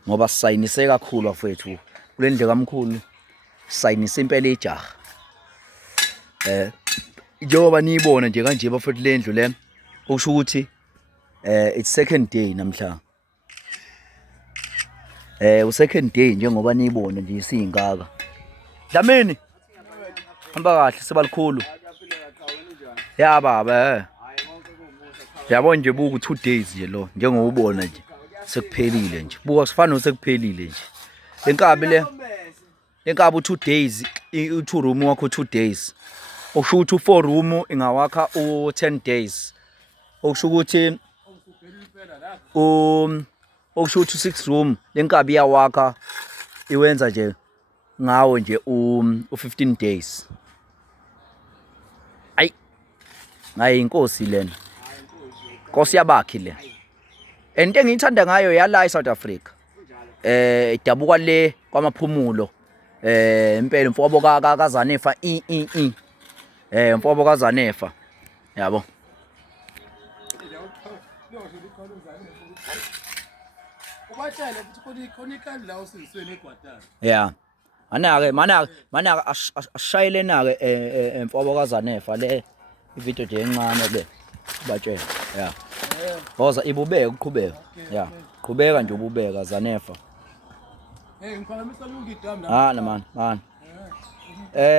Ngoba sisayinise kakhulu afethu kule ndlu kamkhulu, sayinise impela ijaha. Njengoba niyibona nje kanje bafethu le ndlu le, okusho ukuthi it's second day namhla. U-second day njengoba niyibona nje isingaka. Dlamini hamba kahle sebalikhulu. Ya baba yabona nje buku 2 days nje lo, njengoba ubona nje sekuphelile nje. Buka sifana sekuphelile nje. Lenkabi lenkabi u2 days, u2 room wakho 2 days. Okusho ukuthi u4 room ingawakha u10 days. Okusho ukuthi okusho ukuthi u6 room lenkabi iyawakha iwenza nje ngawo nje u15 days. Hayi inkosi lena. Nkosi yabakhi le. Into engiyithanda ngayo yala eSouth Africa. Idabuka le kwamaphumulo. Impela mfobo kaZanefa mfobo kaZanefa. Yabo. Ubatshela ukuthi khona ikhandi la usizisweni eGwatana. Yeah. Mana ashayelena ke mfobo kaZanefa le ivideo nje encane le batshela. Yeah. Boza ibubeke uqhubeka. Yeah. Qhubeka nje ububeka Zanefa. Ngiphakamisa ukugidam la. Man.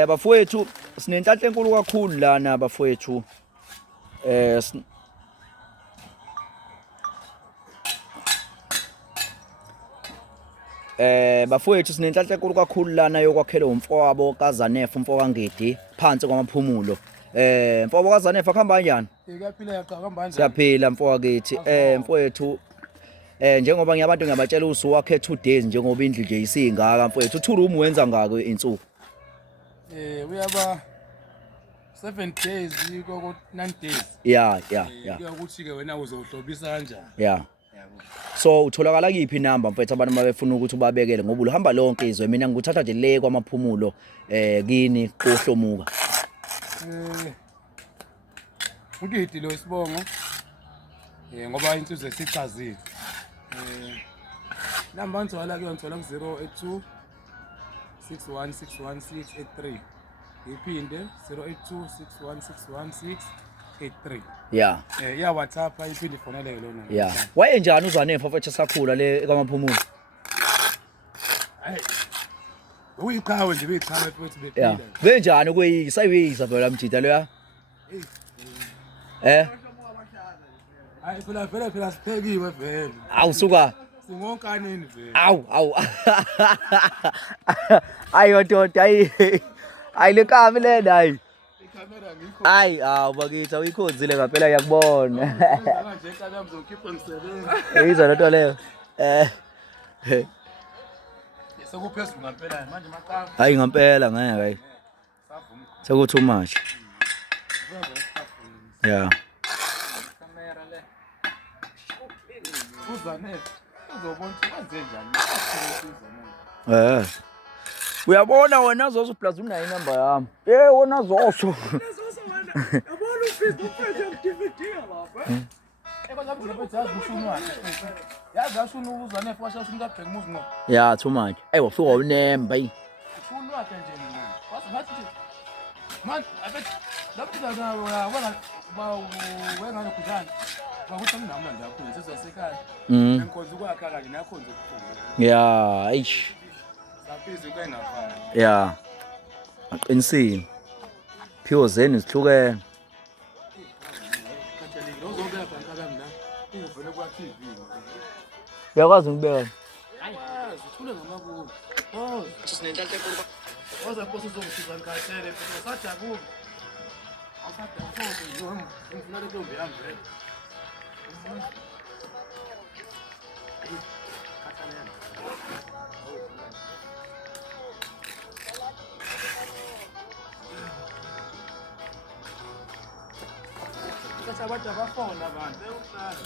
Bafowethu sinenhlanhla enkulu kakhulu lana bafowethu. bafowethu sinenhlanhla enkulu kakhulu lana yokwakhela umfowabo kaZanef umfowangidi phansi kwamaphumulo. Mfowabo kaZanef akhamba kanjani? Kuyaphila yaqhaka manje. Siyaphila mfowakithi. Mfowethu njengoba ngiyabantu ngiyabatshela usuku wakhe 2 days njengoba indlu nje isingaka mfowethu 2 room wenza ngako insuku. Uyaba 7 days ko 9 days. Yeah. Kuyakuthi ke wena uzohlobisa kanjani? Yeah. So utholakala kiphi inamba mfethu abantu mabefuna ukuthi ubabekele ngoba uhamba lonke izwe mina ngikuthatha nje le kwamaphumulo kini kohlomuka. Ngidi lo sibongo. Ngoba insizwe esichazile. Namba ngithola ke ngithola ku 082 6161683. Iphinde 082 Yeah. Yeah WhatsApp iphinde ifonele lona. Yeah. Waye njani uZanef mfethu sakhula le kwamaphumulo? Uyiqhawe nje beyiqhawe mfethu bephila. Yeah. Benjani kuyisa uyisa phela mjida lo ya? Hayi phela siphekiwe vele. Awusuka. Singonkaneni vele. Awu. Ayo doda ayi le kabi le nayi. Ikamera ngikho. Ayi bakithi uyikhonzile ngaphela yakubona. Manje ekhaya ngizokhipha ngisebenza. Yizo lento leyo. Sekuphezulu ngampela manje maqhawe. Hayi ngampela ngeke. Seku too much. Yeah. Kamera le. Uzanef. Uzobona ukuthi wenze njani. Uyabona wena Zoso plus unayo inamba yami. Wona Zoso. Zoso wena. Yabona uFacebook page yakudividi lapha. Ekwazabuza phethe yazishunwa. Yazashunwa uZanef washashunwa kaBhek Move ngo. Yeah, too much. Wafika unemba yi. Ushunwa ke nje mina. Wasingathi man abet lapha wena wena ngokudlana. Bakuthi nginamla ndakho insizwa sekhaya. Enkonzo kwakha kanye nakhonzo ukuphuma. Yeah, eish. Saphiza ukengafana. Yeah. Aqinisile. Pure zen isihlukene. Kathalika uzobeka phakathi mina. Uvele kwa TV. Uyakwazi ukubeka. Zithule ngamabuko. Sinenhlanhla enkulu. Oza Nkosi uzongisiza ngikhathele phela sajabuka. Awusajabuka nje ngifuna le ntombi yami vele. Abantu abafona abantu bekuqala.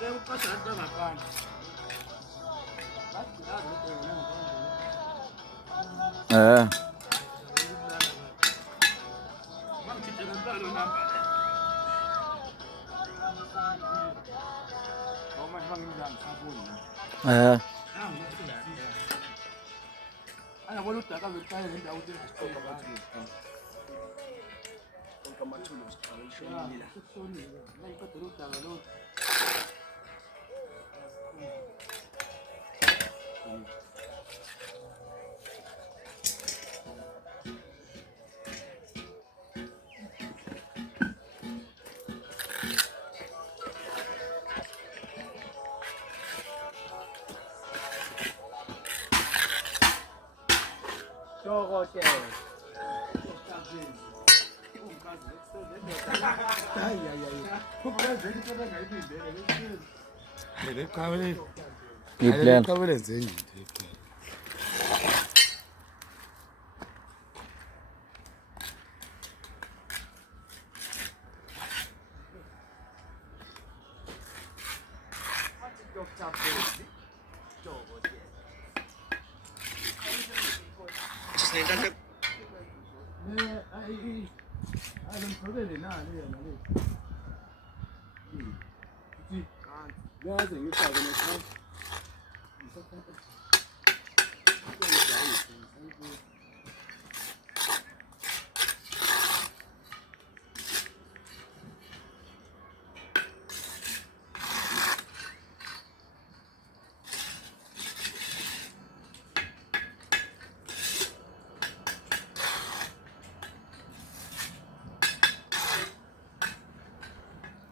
Bekuqasha abantu ngaphandle. Ayabona udaka beqala nendawo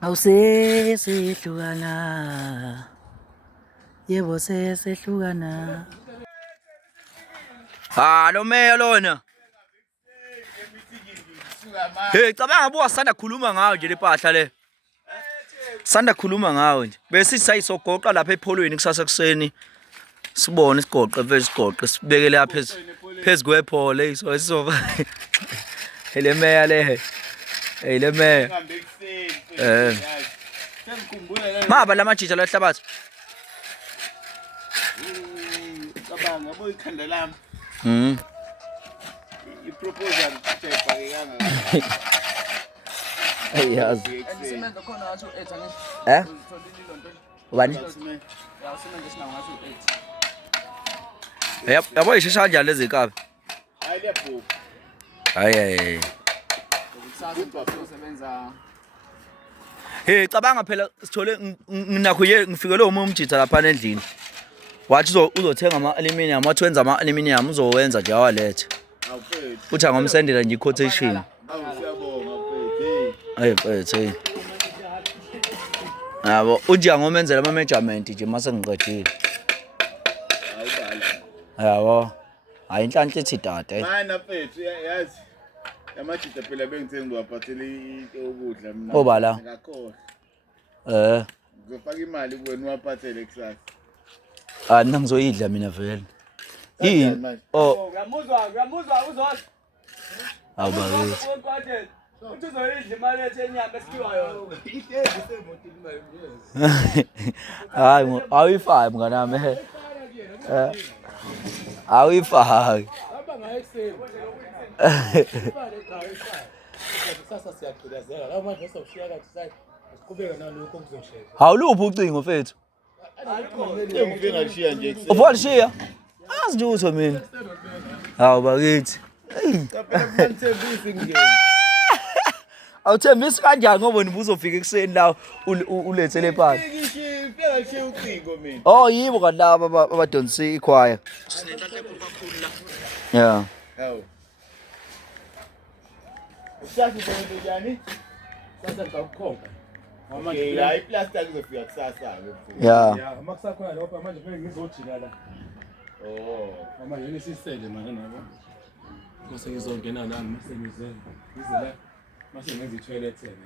Awusesihlukana Yebo sehlukana. Lo meya lona. Hey cabanga buka sanda khuluma ngawo nje lepahla le. Sanda khuluma ngawo nje. Bese sisayisogoqa lapha epholweni kusasa kuseni. Sibone isigoqe isigoqe sibekele lapha phezulu kwephole isizo. Hele meya le. Hele meya. Maba lamajija lahlabathi. Cabanga yabo ikhanda lami. I-proposal ayibhake kangaka. Yazi. Andisebenza khona ngathi u8 angithi. Utholile lonto. Ubani? Ya usebenza sinawo ngathi u8. Yabo ishesha kanjani lezi kabi? Hayi lebhuku. Hayi. Kusasa usebenza. Hey cabanga phela sithole nginakho ngifikele umjitha lapha endlini. Wathi uzothenga ama-aluminium, wathi wenza ama-aluminium uzowenza nje awalethe. Awufethu. Uthi angomsendela nje i-quotation. Siyabonga mfethu. Hey mfethu. Yabo uthi angomenzela ama-measurement nje mase ngiqedile. Yabo. Hayi inhlanhla ethi dade. Mana mfethu yazi. Amajita phela bengithe ngizowaphathela ukudla mina. Obala. Ngakhohlwa. Ngizofaka imali kuwena uwaphathele kusasa. Mina ngizoyidla mina vele. Yini? Oh. Ngiyamuzwa uzothi. Awubakithi. Uthi uzoyidla imali ethe inyama esikhiwa yona. Hayi awuyifaki mnganami. Awuyifaki. Hamba ngayo ekseni. Sasa siyaqhubezela la manje sawushiya kathi sayi siqhubeka nalokho kuzoshesha. Hawuluphi ucingo mfethu? Ngifike ngashiya nje ekseni. Ufalishiya? Azi nje utho mina. Hawu bakithi. Phela mnithembisi ngene. Awuthembisi kanjani ngoba nibuzofika ekseni la ulethele phansi. Ngifike ngashiya ucingo mina. Oh yibo kalaba abadonsi ikhwaya. Sinenhlanhla enkulu kakhulu la. Yeah. Hawu. Ushathi uzowenza njani? Sasa ngikukhomba. Okay, hayi plastic izofika kusasa ke. Yeah. Ya, makusakhona lapha manje ngeke ngizojika la. Oh. Mama yini sisele manje nabo. Mase ngizongena nami mase ngize la. Mase ngenza i-toilet yena.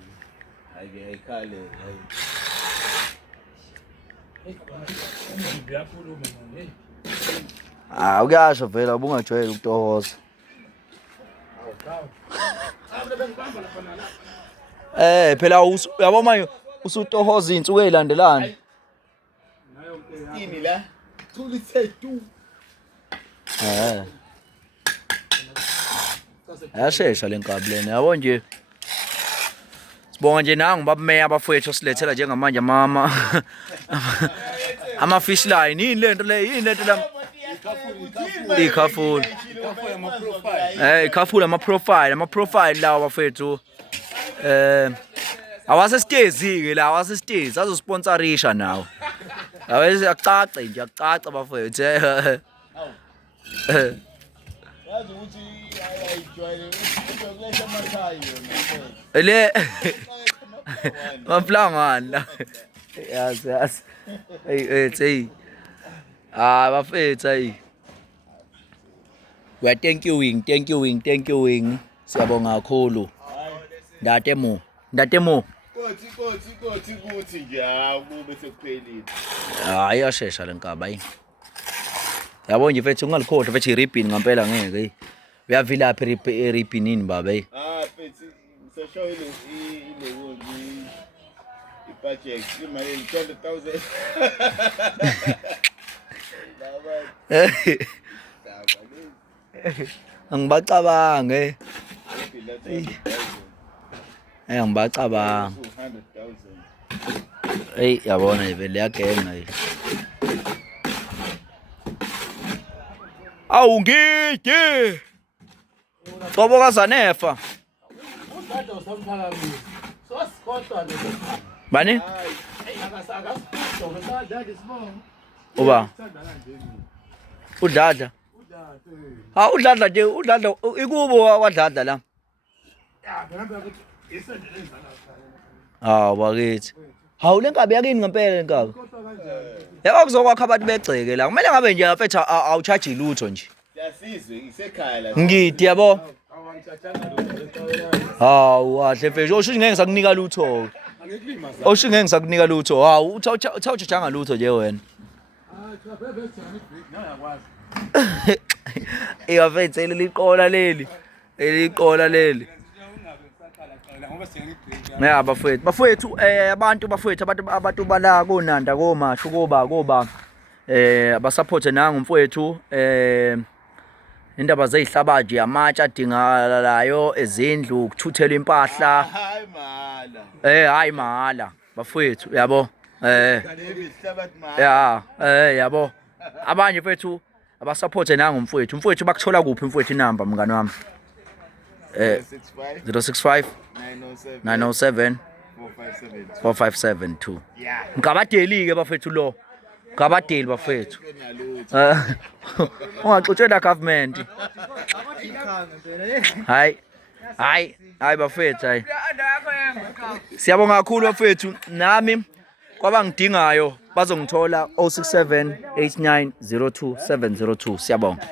Hayi ayikhale hayi. Ngiyakhuluma manje. Ukuyasho vela ubungajwayele ukutohoza. Phela yabo manje usutohoza izinsuku ezilandelana. Ini la? Tulithe tu. Yashesha lenkabi lena yabo nje. Sibonga nje nangu babumeya abafowethu silethela njengamanje ama-fish line yini lento le la ikhafula ikhafula ama-profile lawa bafethu awasesitezi-ke la awasesitezi azosponsorisha nawo acace nje acaca bafethu Yazi ukuthi ayijwayele ukuletha amakhaya yona. le maplangani la yazi hey bafethu hey we thank you wing siyabonga kakhulu ndate mo Kothi kuthi nje akube sekuphelile. hayi yashesha lenkaba yini yabo nje mfethu ungalikhohlwa mfethu i-ribbon ngempela ngeke uyavilapha i-ribbonini baba hey Mfethu ngisashoyile ileko i-budget imali 20,000. angibacabange angibacabanga 200,000. hey yabona vele yagenga yini awungidi coboka zanefa Usanda usamphakamisa. Sosikhohlwa nje. bani Akasipho ngesandla isibongo. uba Sanda kanjeni. udladla Udade. udladla nje udladla ikubo wadladla la Ya, ngihamba ukuthi isandla lenzala. bakithi Hawu lenkabi yakini ngempela lenkabi. Yabo kuzokwakha abantu begceke la. Kumele ngabe nje afethu awucharge lutho nje. Yasizwe isekhaya la. Ngithi yabo. Hawu kahle mfethu osho ngeke ngisakunika lutho. Osho ngeke ngisakunika lutho. Hawu uthawuchanga lutho nje wena. Iyafethu liqola leli. Eliqola leli. Ya bafowethu abantu bala konanda komasho koba abasupporte nangu mfowethu indaba zezihlabaji yamatsha adingalayo ezindlu ukuthuthela impahla hayi mahala bafowethu yabo yabo abanye mfowethu abasupporte nangu mfowethu bakuthola kuphi mfowethu inamba mngani wami 065 907 4572 ngabadeli ke bafethu lo ngabadeli bafethu ungaxutshela government hayi bafethu hayi siyabonga kakhulu bafethu nami kwabangidingayo bazongithola 067 8902 702 siyabonga.